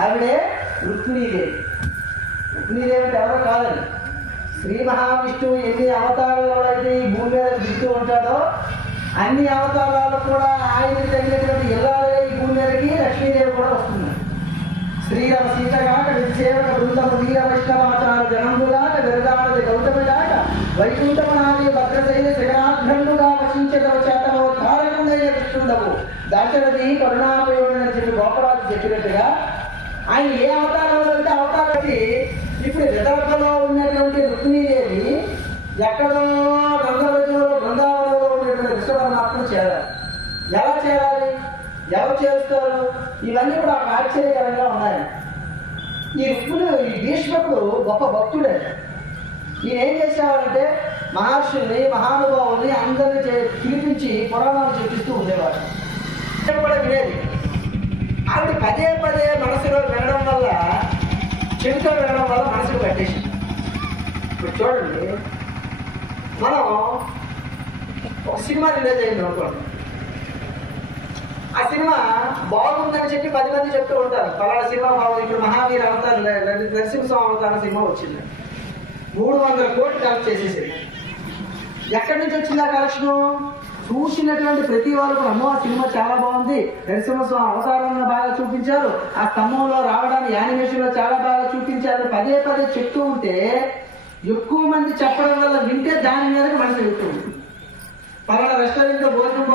ఆవిడే రుక్మిణీదేవి. రుక్మిణీదేవి అంటే ఎవరో కాదండి, శ్రీ మహావిష్ణువు ఎన్ని అవతారాలలో అయితే ఈ భూమి మీద దిగుతూ ఉంటాడో అన్ని అవతారాలు కూడా ఆయన తగినటువంటి ఇళ్ళాలే ఈ భూమి మీదకి లక్ష్మీదేవి కూడా వస్తుంది. శ్రీరమ సీతగాక విసేవక బృందము వీర వైష్ణవాచార జనంబుగాక విరదాడది గౌతమిగాక వైకుంఠమనాది భద్రశైలి శిఖరాగ్రంథుగా వశించదవ చేతలో ధారకుడైన విష్ణుండవు దాశరథి కరుణామయుడని చెప్పి గోపరాజు చెప్పినట్టుగా ఆయన ఏ అవతారంలో అయితే అవతారానికి ఇప్పుడు విదర్భలో ఉన్నటువంటి రుక్మిణీదేవి ఎక్కడో రంగవజంలో బృందావనంలో ఉన్నటువంటి విశ్వపరమాత్మను చేరాలి. ఎలా చేరాలి, ఎవరు చేస్తారు, ఇవన్నీ కూడా ఒక ఆశ్చర్యకరంగా ఉన్నాయి. ఈ భీష్మకుడు గొప్ప భక్తుడే. ఈయన ఏం చేసేవాడంటే మహర్షుల్ని మహానుభావుల్ని అందరినీ పిలిపించి పురాణాలు చూపిస్తూ ఉండేవాడు. కూడా వినేది. ఆవిడ పదే పదే మనసులో వినడం వల్ల, చెవితో వినడం వల్ల మనసుకు పట్టేసింది. ఇప్పుడు చూడండి, మనం ఒక సినిమా రిలీజ్ అయింది అనుకోండి, ఆ సినిమా బాగుందని చెప్పి 10 మంది చెప్తూ ఉంటారు, పలానా సినిమా బాగుంది. ఇప్పుడు మహావీర అవతారం నరసింహస్వామి అవతారం సినిమా వచ్చింది, 300 కోట్లు కలెక్ట్ చేసేసింది. ఎక్కడి నుంచి వచ్చింది ఆ కలెక్షను? చూసినటువంటి ప్రతి వాళ్ళు అమ్మో ఆ సినిమా చాలా బాగుంది, నరసింహస్వామి అవతారంలో బాగా చూపించారు, ఆ స్తంభంలో రావడానికి యానిమేషన్ లో చాలా బాగా చూపించారు, పదే పదే చెప్తూ ఉంటే ఎక్కువ మంది చెప్పడం వల్ల వింటే దాని మీద మనసు ఎక్కువ. పలానా రెస్టారెంట్ లో భోజనం